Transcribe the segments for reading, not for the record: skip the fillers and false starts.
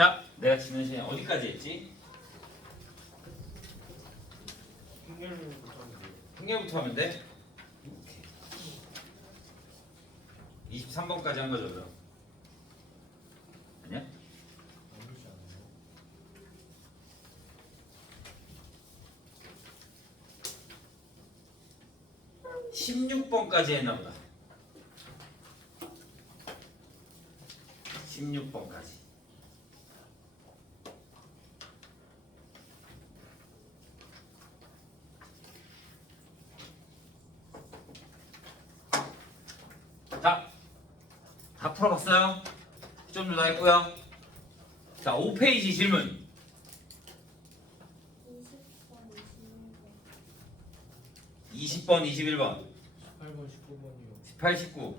자, 내가 지난 시간에 어디까지 했지? 통계부터 하면 돼? 23번까지 한 거죠, 그럼? 아니야? 16번까지 했나 보다. 16번까지. 자, 다 풀어봤어요? 시점도 다 했고요. 자, 5페이지 질문. 20번, 21번, 18번, 19번이요. 18, 19.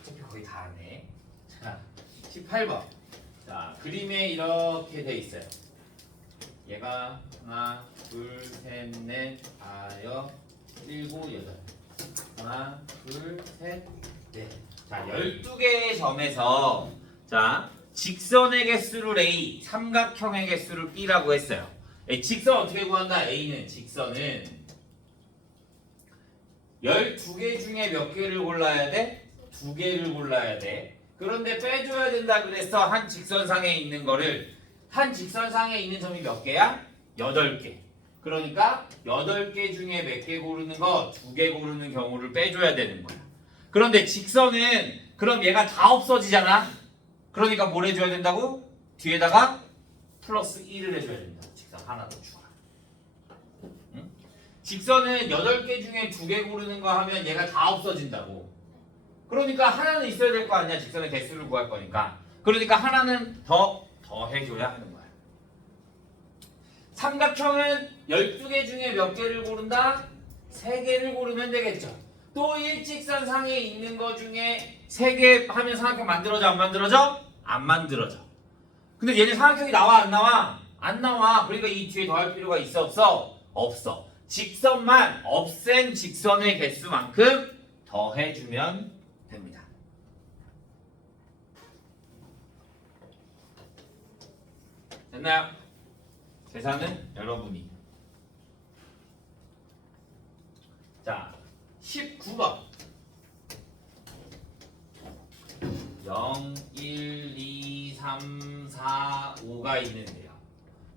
어차피 거의 다 하네. 자, 18번. 자, 그림에 이렇게 돼 있어요. 얘가 하나, 둘, 셋, 넷, 다섯, 일곱, 여덟. 하나, 둘, 셋, 넷. 자, 12개의 점에서 자, 직선의 개수를 A, 삼각형의 개수를 B라고 했어요. 직선 어떻게 구한다? A는 직선은 12개 중에 몇 개를 골라야 돼? 2개를 골라야 돼. 그런데 빼줘야 된다 그래서 한 직선상에 있는 거를 한 직선상에 있는 점이 몇 개야? 8개. 그러니까 8개 중에 몇 개 고르는 거 2개 고르는 경우를 빼줘야 되는 거야. 그런데 직선은 그럼 얘가 다 없어지잖아. 그러니까 뭘 해줘야 된다고? 뒤에다가 플러스 1을 해줘야 된다. 직선 하나 더 추가. 응? 직선은 8개 중에 2개 고르는 거 하면 얘가 다 없어진다고. 그러니까 하나는 있어야 될 거 아니야. 직선의 개수를 구할 거니까. 그러니까 하나는 더 해줘야 하는 거야. 삼각형은 12개 중에 몇 개를 고른다? 3개를 고르면 되겠죠. 또 일직선상에 있는 거 중에 3개 하면 삼각형 만들어져 안 만들어져? 안 만들어져. 근데 얘네 삼각형이 나와 안 나와? 안 나와. 그러니까 이 뒤에 더할 필요가 있어 없어? 없어. 직선만 없앤 직선의 개수만큼 더해주면 됩니다. 됐나요? 계산은 여러분이. 자, 19번 0, 1, 2, 3, 4, 5가 있는데요.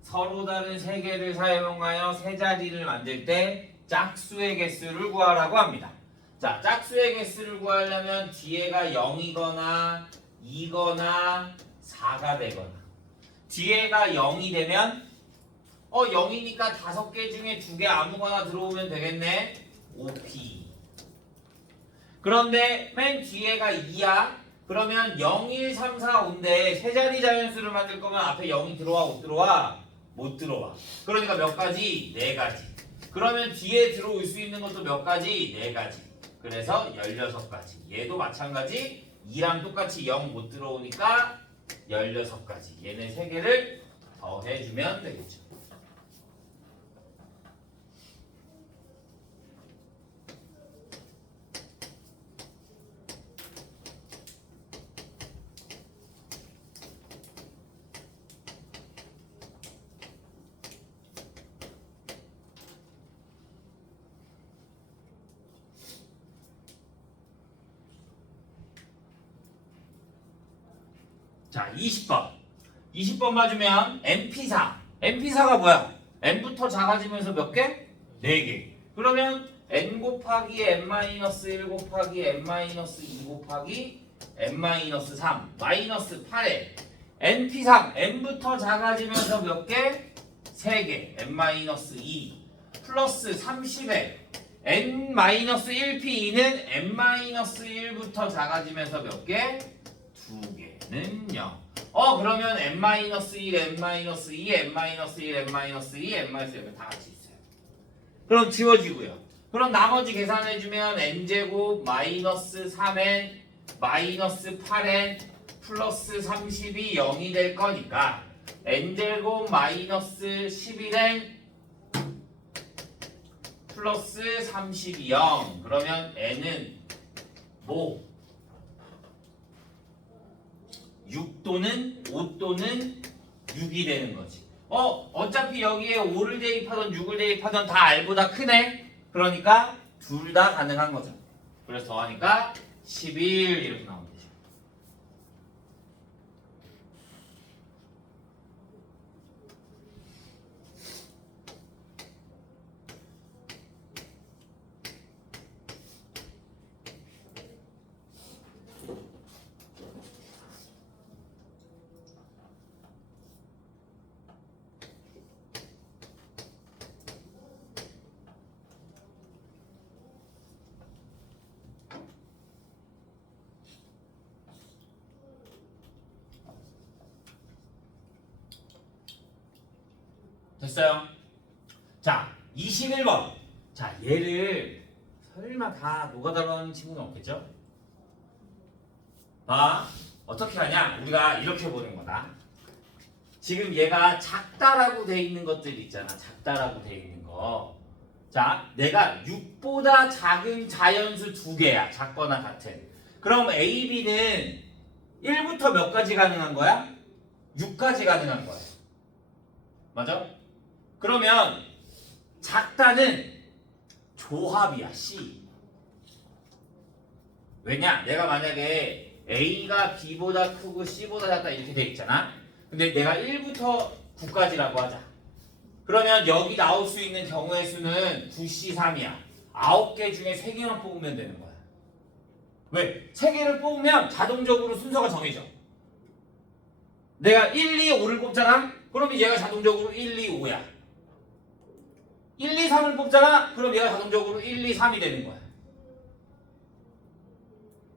서로 다른 세 개를 사용하여 세 자리를 만들 때 짝수의 개수를 구하라고 합니다. 자, 짝수의 개수를 구하려면 뒤에가 0이거나 2거나 4가 되거나 뒤에가 0이 되면 0이니까 5개 중에 2개 아무거나 들어오면 되겠네. 5p. 그런데 맨 뒤에가 2야. 그러면 0, 1, 3, 4, 5인데 세 자리 자연수를 만들 거면 앞에 0이 들어와 못 들어와? 못 들어와. 그러니까 몇 가지? 4가지. 그러면 뒤에 들어올 수 있는 것도 몇 가지? 4가지. 그래서 16가지. 얘도 마찬가지. 2랑 똑같이 0 못 들어오니까 16가지. 얘네 3개를 더해주면 되겠죠. 자, 20번. 20번 맞으면 MP4. MP4가 뭐야? N부터 작아지면서 몇 개? 4개. 그러면 N 곱하기 N-1 곱하기 N-2 곱하기 N-3 마이너스 8에 NP3 N부터 작아지면서 몇 개? 3개. N-2 플러스 30에 N-1P2는 N-1부터 작아지면서 몇 개? 2개는 0. 그러면 N-1, N-2, N-2, N-1, N-2 다 같이 있어요. 그럼 지워지고요. 그럼 나머지 계산해주면 N제곱 마이너스 3N 마이너스 8N 플러스 30이 0이 될 거니까 N제곱 마이너스 11N 플러스 30이 0. 그러면 N은 뭐? 6 또는 5 또는 6이 되는 거지. 어차피 여기에 5를 대입하던 6을 대입하던 다 R보다 크네. 그러니까 둘 다 가능한 거죠. 그래서 더하니까 11 이렇게 나오면 되죠. 됐어요? 자, 21번. 자, 얘를 설마 다 녹아들어가는 친구는 없겠죠? 어떻게 하냐? 우리가 이렇게 보는 거다. 지금 얘가 작다라고 돼 있는 것들 있잖아. 작다라고 돼 있는 거. 자, 내가 6보다 작은 자연수 두 개야. 작거나 같은. 그럼 A, B는 1부터 몇 가지 가능한 거야? 6까지 가능한 거야. 맞아? 그러면 작다는 조합이야. C. 왜냐? 내가 만약에 A가 B보다 크고 C보다 작다 이렇게 돼 있잖아. 근데 내가 1부터 9까지라고 하자. 그러면 여기 나올 수 있는 경우의 수는 9C, 3이야. 9개 중에 3개만 뽑으면 되는 거야. 왜? 3개를 뽑으면 자동적으로 순서가 정해져. 내가 1, 2, 5를 뽑잖아? 그러면 얘가 자동적으로 1, 2, 5야. 1, 2, 3을 뽑잖아? 그럼 얘가 자동적으로 1, 2, 3이 되는 거야.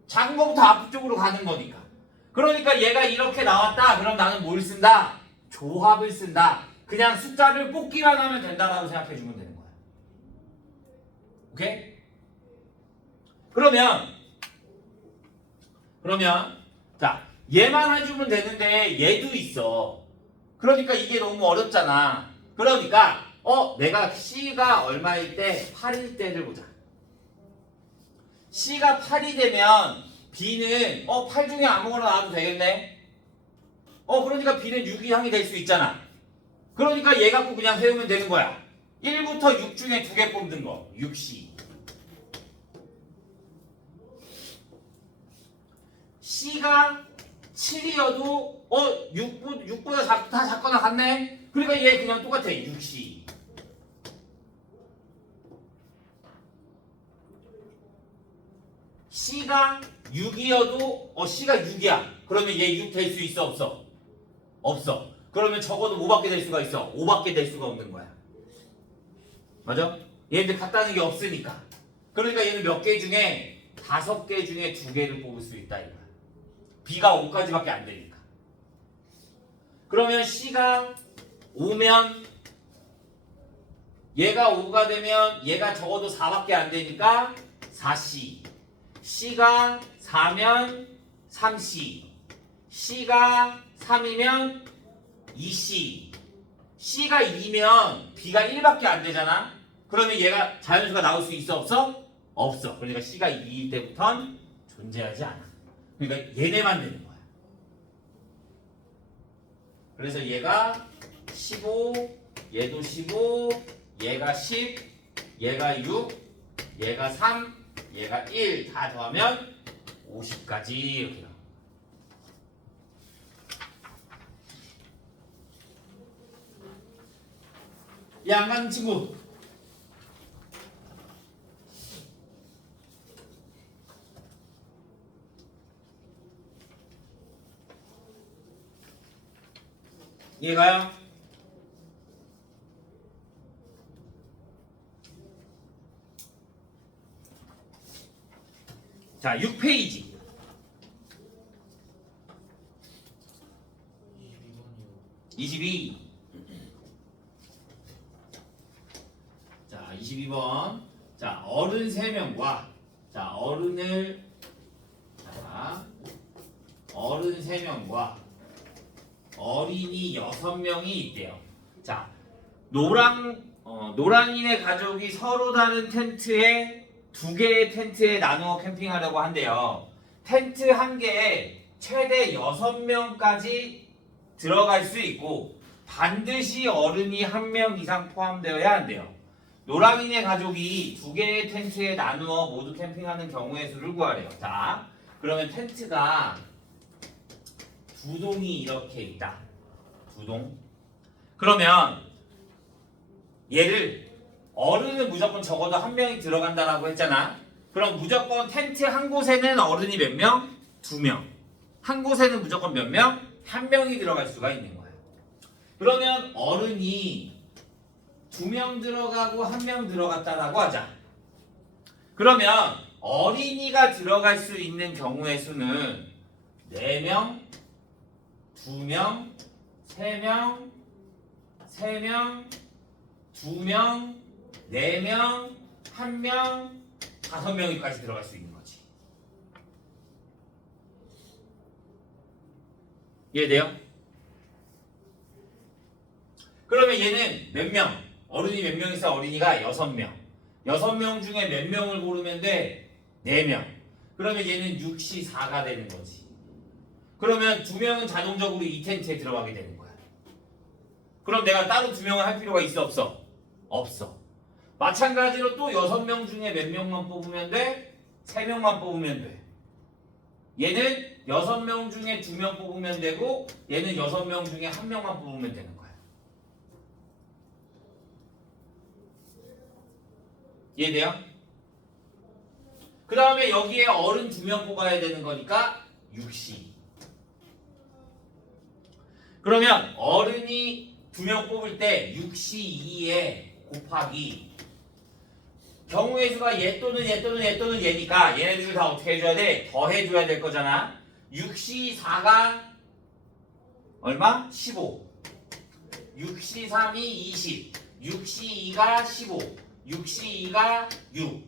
작은 거부터 앞쪽으로 가는 거니까. 그러니까 얘가 이렇게 나왔다. 그럼 나는 뭘 쓴다? 조합을 쓴다. 그냥 숫자를 뽑기만 하면 된다라고 생각해 주면 되는 거야. 오케이? 그러면 자, 얘만 해주면 되는데 얘도 있어. 그러니까 이게 너무 어렵잖아. 그러니까 내가 C가 얼마일 때 8일 때를 보자. C가 8이 되면 B는 8 중에 아무거나 나와도 되겠네. 그러니까 B는 6 이상이 될 수 있잖아. 그러니까 얘 갖고 그냥 세우면 되는 거야. 1부터 6 중에 2개 뽑는 거. 6C. C가 7이어도 6보다 다 작거나 같네. 그러니까 얘 그냥 똑같아. 6C. C가 6이어도 C가 6이야. 그러면 얘 6 될 수 있어 없어? 없어. 그러면 적어도 뭐밖에 될 수가 있어? 5밖에 될 수가 없는 거야. 맞아? 얘들 같다는 게 없으니까. 그러니까 얘는 몇 개 중에 5개 중에 2개를 뽑을 수 있다 이거야. B가 5까지밖에 안 되니까. 그러면 C가 5면 얘가 5가 되면 얘가 적어도 4밖에 안 되니까 4C. C가 4면 3C. C가 3이면 2C. C가 2면 B가 1밖에 안 되잖아. 그러면 얘가 자연수가 나올 수 있어 없어? 없어. 그러니까 C가 2일 때부터는 존재하지 않아. 그러니까 얘네만 되는 거야. 그래서 얘가 15, 얘도 15, 얘가 10, 얘가 6, 얘가 3, 얘가 1 다 더하면 50까지 이렇게 나와. 야, 안 가는 친구. 이해가요? 자, 6페이지. 22번이요. 22. 자, 22번. 자, 어른 3명과 어른 3명과 어린이 6명이 있대요. 자, 노랑이네 가족이 서로 다른 텐트에 2개의 텐트에 나누어 캠핑하려고 한대요. 텐트 한 개에 최대 6명까지 들어갈 수 있고 반드시 어른이 1명 이상 포함되어야 한대요. 노랑이네 가족이 2개의 텐트에 나누어 모두 캠핑하는 경우의 수를 구하래요. 자, 그러면 텐트가 2동이 이렇게 있다. 2동. 그러면 얘를 어른은 무조건 적어도 1명이 들어간다라고 했잖아. 그럼 무조건 텐트 한 곳에는 어른이 몇 명? 2명. 한 곳에는 무조건 몇 명? 1명이 들어갈 수가 있는 거야. 그러면 어른이 2명 들어가고 1명 들어갔다라고 하자. 그러면 어린이가 들어갈 수 있는 경우의 수는 4명, 2명, 3명, 3명, 2명, 4명, 1명, 5명까지 들어갈 수 있는 거지. 이해돼요? 그러면 얘는 몇 명? 어른이 몇 명 있어? 어린이가 6명. 6명 중에 몇 명을 고르면 돼? 4명. 그러면 얘는 6시 4가 되는 거지. 그러면 2명은 자동적으로 이 텐트에 들어가게 되는 거야. 그럼 내가 따로 2명을 할 필요가 있어? 없어? 없어. 마찬가지로 또 6명 중에 몇 명만 뽑으면 돼? 3명만 뽑으면 돼. 얘는 6명 중에 2명 뽑으면 되고 얘는 6명 중에 1명만 뽑으면 되는 거야. 이해돼요? 그 다음에 여기에 어른 2명 뽑아야 되는 거니까 6시. 그러면 어른이 2명 뽑을 때 6시 2에 곱하기 경우의 수가 얘 또는 얘 또는 얘 또는 얘니까 얘네들을 다 어떻게 해줘야 돼? 더해줘야 될 거잖아. 6시 4가 얼마? 15. 6시 3이 20. 6시 2가 15. 6시 2가 6.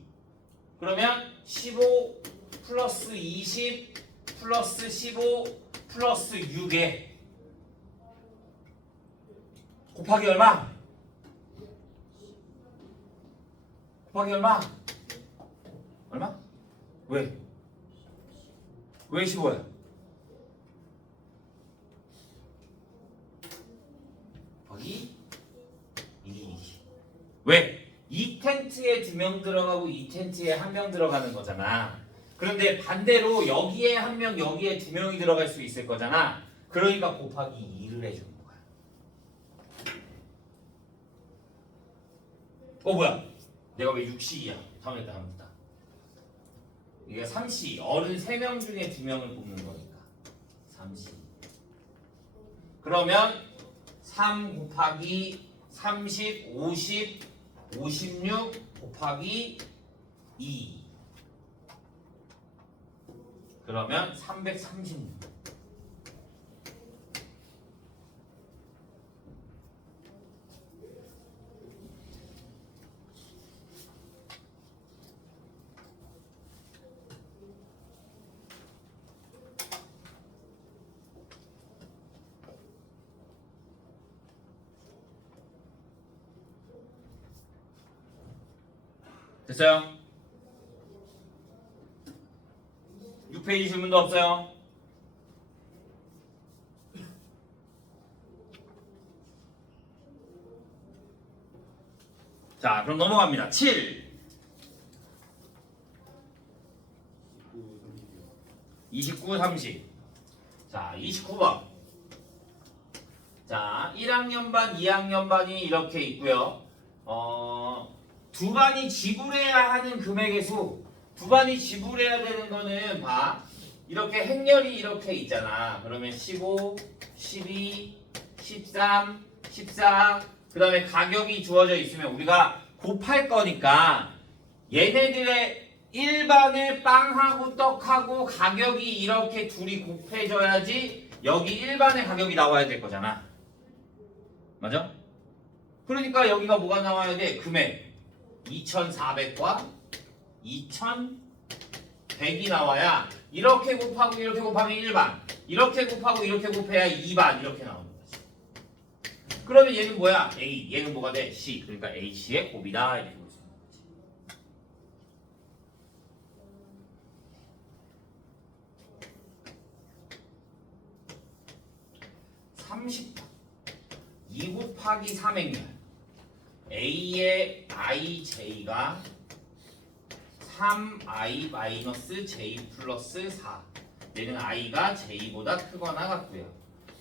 그러면 15 플러스 20 플러스 15 플러스 6에 곱하기 얼마? 곱하기 얼마? 얼마? 왜? 왜 15야? 곱하기 2. 왜? 이 텐트에 2명 들어가고 이 텐트에 1명 들어가는 거잖아. 그런데 반대로 여기에 1명, 여기에 2명이 들어갈 수 있을 거잖아. 그러니까 곱하기 2를 해주는 거야. 뭐야? 내가 왜 6시야? 다음에다 합니다. 이게 3시. 어른 3명 중에 2명을 뽑는 거니까 3시. 그러면 3 곱하기 30, 50 56 곱하기 2. 그러면 336. 됐어요? 6페이지 질문도 없어요? 자, 그럼 넘어갑니다. 7 29, 30. 자, 29번. 자, 1학년 반, 2학년 반이 이렇게 있고요. 두 반이 지불해야 하는 금액의 수. 두 반이 지불해야 되는 거는 봐. 이렇게 행렬이 이렇게 있잖아. 그러면 15, 12, 13, 14. 그 다음에 가격이 주어져 있으면 우리가 곱할 거니까 얘네들의 1반의 빵하고 떡하고 가격이 이렇게 둘이 곱해져야지 여기 1반의 가격이 나와야 될 거잖아. 맞아? 그러니까 여기가 뭐가 나와야 돼? 금액 2,400과 2,100이 나와야 이렇게 곱하고 이렇게 곱하면 1반, 이렇게 곱하고 이렇게 곱해야 2반 이렇게 나오는 거지. 그러면 얘는 뭐야? A. 얘는 뭐가 돼? C. 그러니까 A씨의 곱이다 이렇게 볼 수 있는 거지. 30번 2 곱하기 3행렬 a의 ij가 3i-j 플러스 4 얘는 i가 j보다 크거나 같고요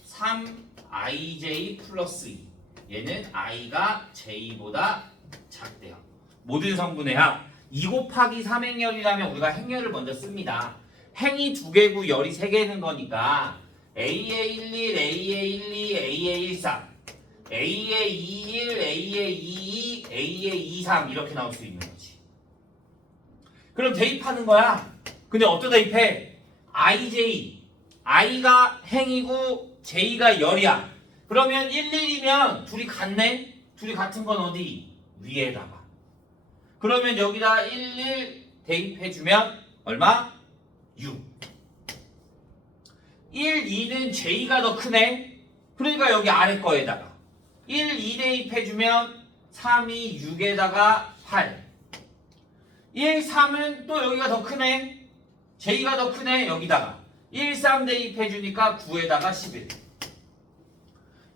3ij 플러스 2 얘는 i가 j보다 작대요 모든 성분의 합 2 곱하기 3행렬이라면 우리가 행렬을 먼저 씁니다 행이 2개고 열이 3개는 거니까 a의 11, a의 12, a의 13 a의 21, a의 22, a의 23 이렇게 나올 수 있는 거지 그럼 대입하는 거야 근데 어떤 대입해? ij i가 행이고 j가 열이야 그러면 11이면 둘이 같네? 둘이 같은 건 어디? 위에다가 그러면 여기다 11 대입해주면 얼마? 6 1, 2는 j가 더 크네? 그러니까 여기 아래 거에다가 1, 2 대입해주면 3이 6에다가 8 1, 3은 또 여기가 더 크네? j가 더 크네? 여기다가 1, 3 대입해주니까 9에다가 11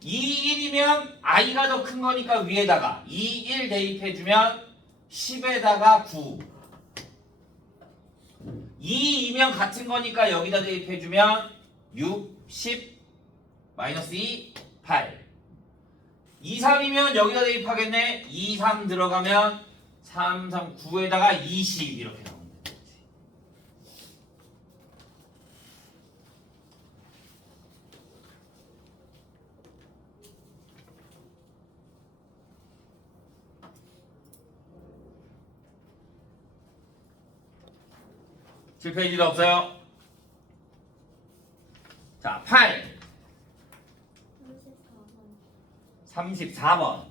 2, 1이면 i가 더 큰 거니까 위에다가 2, 1 대입해주면 10에다가 9 2, 2면 같은 거니까 여기다 대입해주면 6, 10, 마이너스 2, 8 2, 3이면 여기다 대입하겠네 2, 3 들어가면 3, 3, 9에다가 20 이렇게 나오는 거지 (7페이지도) 없어요 자 8 34번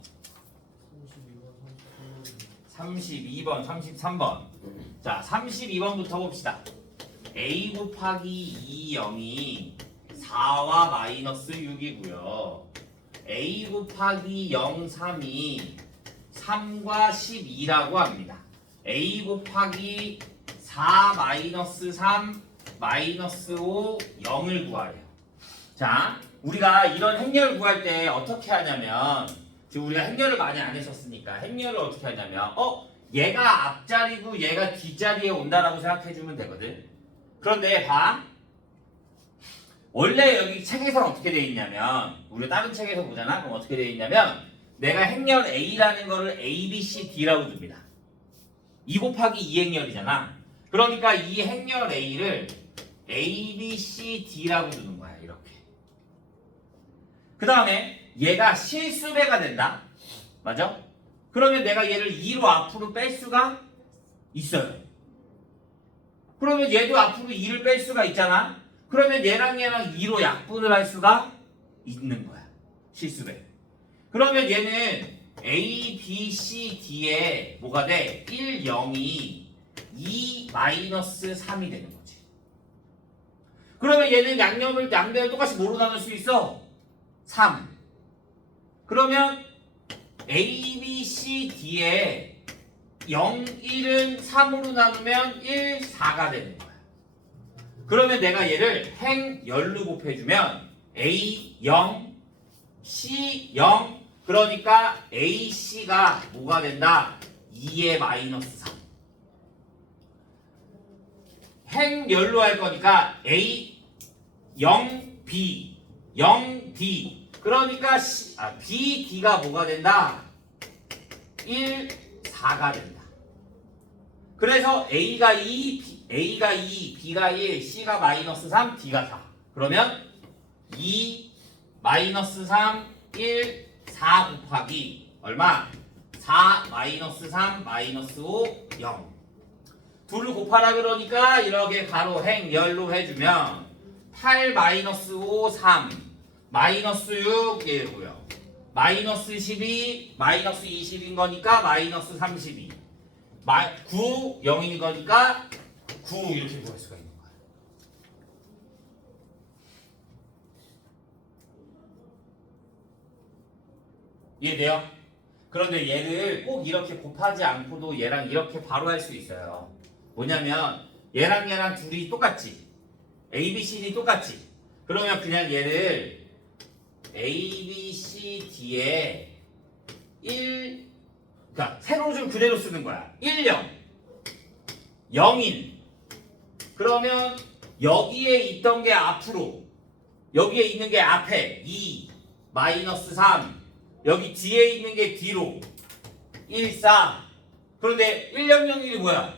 32번 33번 자 32번부터 봅시다 a 곱하기 2 0이 4와 마이너스 6이고요 a 곱하기 0 3이 3과 12라고 합니다 a 곱하기 4 마이너스 3 마이너스 5 0을 구하래요 자 우리가 이런 행렬 구할 때 어떻게 하냐면 지금 우리가 행렬을 많이 안 했었으니까 행렬을 어떻게 하냐면 얘가 앞자리고 얘가 뒷자리에 온다라고 생각해주면 되거든 그런데 봐 원래 여기 책에서는 어떻게 되어 있냐면 우리가 다른 책에서 보잖아 그럼 어떻게 되어 있냐면 내가 행렬 A라는 거를 A, B, C, D라고 줍니다 2 곱하기 2 행렬이잖아 그러니까 이 행렬 A를 A, B, C, D라고 주는 거야 이렇게 그 다음에 얘가 실수배가 된다 맞아? 그러면 내가 얘를 2로 앞으로 뺄 수가 있어요 그러면 얘도 앞으로 2를 뺄 수가 있잖아 그러면 얘랑 2로 약분을 할 수가 있는 거야 실수배 그러면 얘는 A, B, C, D에 뭐가 돼? 1, 0이 2, 마이너스 3이 되는 거지 그러면 얘는 양변을 똑같이 뭐로 나눌 수 있어? 3 그러면 A, B, C, D에 0, 1은 3으로 나누면 1, 4가 되는 거야 그러면 내가 얘를 행 열로 곱해주면 A, 0, C, 0 그러니까 AC가 뭐가 된다? 2의 마이너스 3 행 열로 할 거니까 A, 0, B 0D 그러니까 B, D가 뭐가 된다? 1, 4가 된다 그래서 A가 2, A가 2, B가 1, C가 마이너스 3, D가 4 그러면 2, 마이너스 3, 1, 4 곱하기 얼마? 4, 마이너스 3, 마이너스 5, 0 둘을 곱하라 그러니까 이렇게 가로 행 열로 해주면 8 마이너스 5 3 마이너스 6 1고요 마이너스 12 마이너스 20인 거니까 마이너스 32 9 0인 거니까 9 이렇게 구할 수가 있는 거야 이해돼요? 그런데 얘를 꼭 이렇게 곱하지 않고도 얘랑 이렇게 바로 할 수 있어요 뭐냐면 얘랑 둘이 똑같지 A, B, C, D 똑같지 그러면 그냥 얘를 A, B, C, D에 그러니까 세로 줄 그대로 쓰는 거야. 1, 0, 0인. 그러면 여기에 있던 게 앞으로, 여기에 있는 게 앞에 2, 마이너스 3, 여기 뒤에 있는 게 뒤로 1, 4. 그런데 1, 0, 0, 1이 뭐야?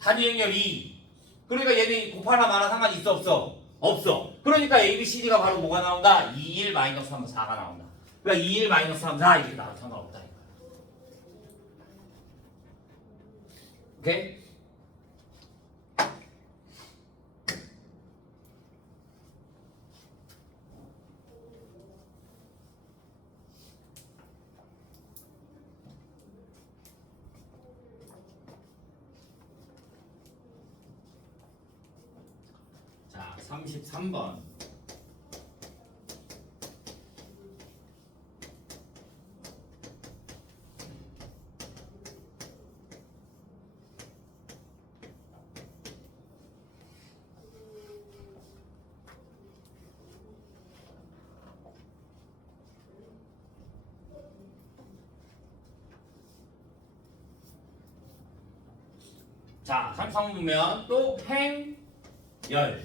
단위 행렬 2. 그러니까 얘네 곱하나 마나 상관이 있어 없어? 없어. 그러니까 A, B, C, D가 바로 뭐가 나온다? 2, 1, 마이너스 3, 4가 나온다. 그러니까 2, 1, 마이너스 3, 4 이렇게 나와. 상관없다. 오케이? 자, 33번. 자, 33번 보면 또 행열.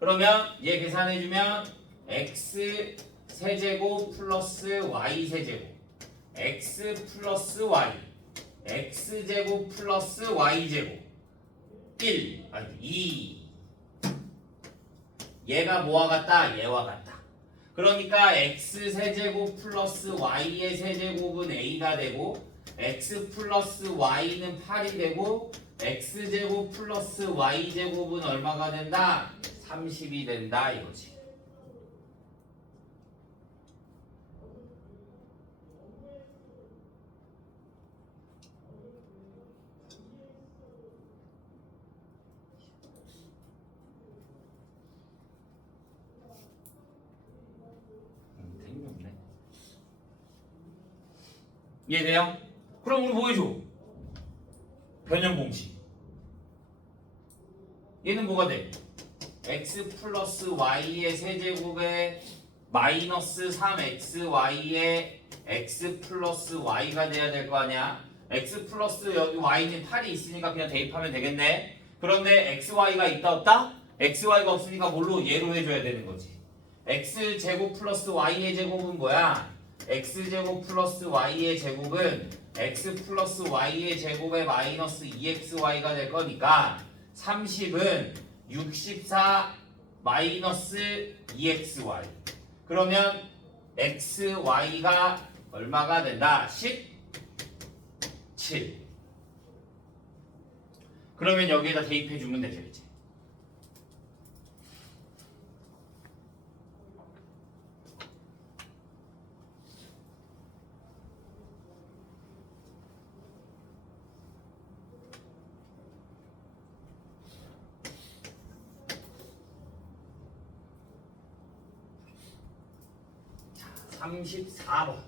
그러면 얘 계산해주면 x 세제곱 플러스 y 세제곱 x 플러스 y x제곱 플러스 y제곱 1 아니 2 얘가 뭐와 같다? 얘와 같다. 그러니까 x 세제곱 플러스 y의 세제곱은 a가 되고 x 플러스 y는 8이 되고 x제곱 플러스 y제곱은 얼마가 된다? 30이 된다 이거지. 재미없네. 이해돼요? 그럼 우리 뭐 해줘? 변형 공식. 얘는 뭐가 돼? x 플러스 y의 세제곱에 마이너스 3xy의 x 플러스 y가 돼야 될 거 아니야? x 플러스 여기 y는 8이 있으니까 그냥 대입하면 되겠네. 그런데 xy가 있다 없다? xy가 없으니까 뭘로? 얘로 해줘야 되는 거지. x제곱 플러스 y의 제곱은 뭐야? x제곱 플러스 y의 제곱은 x 플러스 y의 제곱에 마이너스 2xy가 될 거니까 30은 64 마이너스 2xy. 그러면 xy가 얼마가 된다? 17. 그러면 여기에다 대입해 주면 되죠 이제. 자, 34번.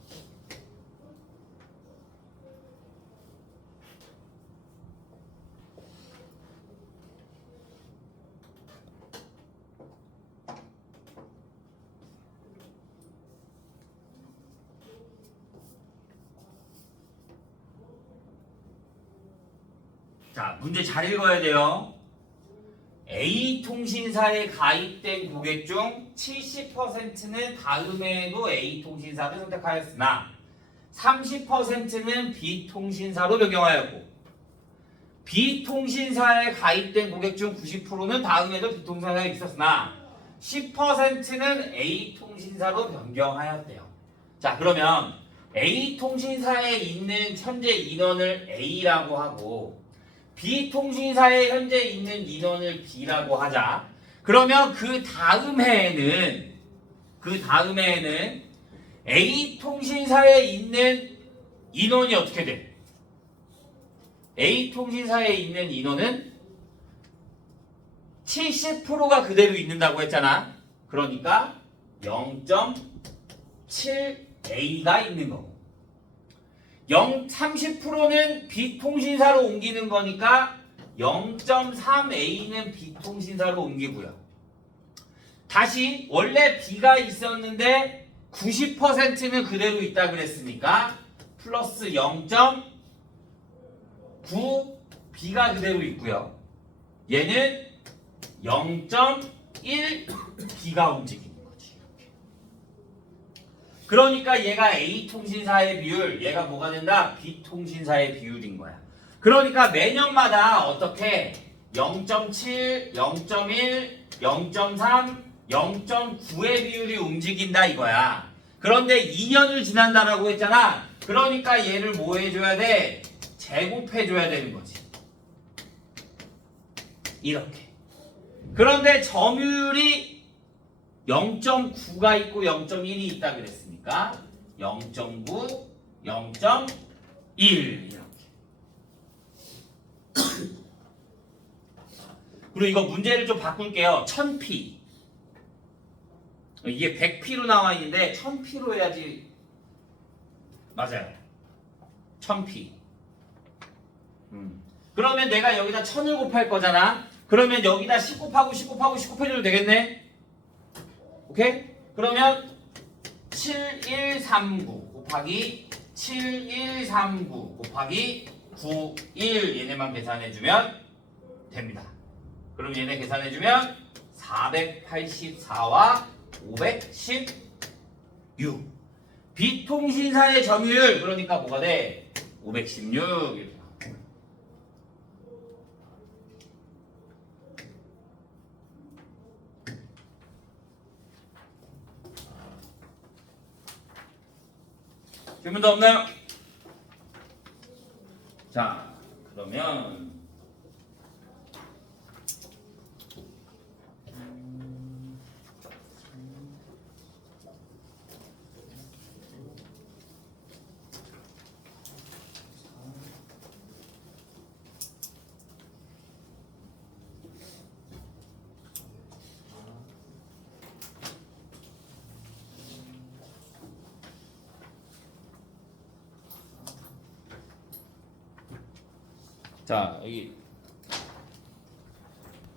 자, 문제 잘 읽어야 돼요. A통신사에 가입된 고객 중 70%는 다음에도 A통신사를 선택하였으나 30%는 B통신사로 변경하였고 B통신사에 가입된 고객 중 90%는 다음에도 B통신사에 있었으나 10%는 A통신사로 변경하였대요. 자, 그러면 A통신사에 있는 현재 인원을 A라고 하고 B통신사에 현재 있는 인원을 B라고 하자. 그러면 그 다음 해에는 A통신사에 있는 인원이 어떻게 돼? A통신사에 있는 인원은 70%가 그대로 있는다고 했잖아. 그러니까 0.7A가 있는 거고 30%는 B통신사로 옮기는 거니까 0.3A는 B통신사로 옮기고요. 다시 원래 B가 있었는데 90%는 그대로 있다 그랬으니까 플러스 0.9 B가 그대로 있고요. 얘는 0.1 B가 움직이는 거지. 이렇게. 그러니까 얘가 A 통신사의 비율, 얘가 뭐가 된다? B 통신사의 비율인 거야. 그러니까 매년마다 어떻게 0.7, 0.1, 0.3, 0.9의 비율이 움직인다 이거야. 그런데 2년을 지난다라고 했잖아. 그러니까 얘를 뭐 해줘야 돼? 제곱해줘야 되는 거지. 이렇게. 그런데 점유율이 0.9가 있고 0.1이 있다 그랬으니까 0.9, 0.1 이렇게. 그리고 이거 문제를 좀 바꿀게요. 1000p. 이게 100p로 나와 있는데 1000p로 해야지. 맞아요. 1000p. 그러면 내가 여기다 1000을 곱할 거잖아. 그러면 여기다 10 곱하고 10 곱하고 10 곱해줘도 되겠네. 오케이? 그러면 7139 곱하기 7139 곱하기 91 얘네만 계산해주면 됩니다. 그럼 얘네 계산해주면 484와 516. 비통신사의 점유율 그러니까 뭐가 돼? 516 이렇게. 질문도 없나요? 자, 그러면 자, 여기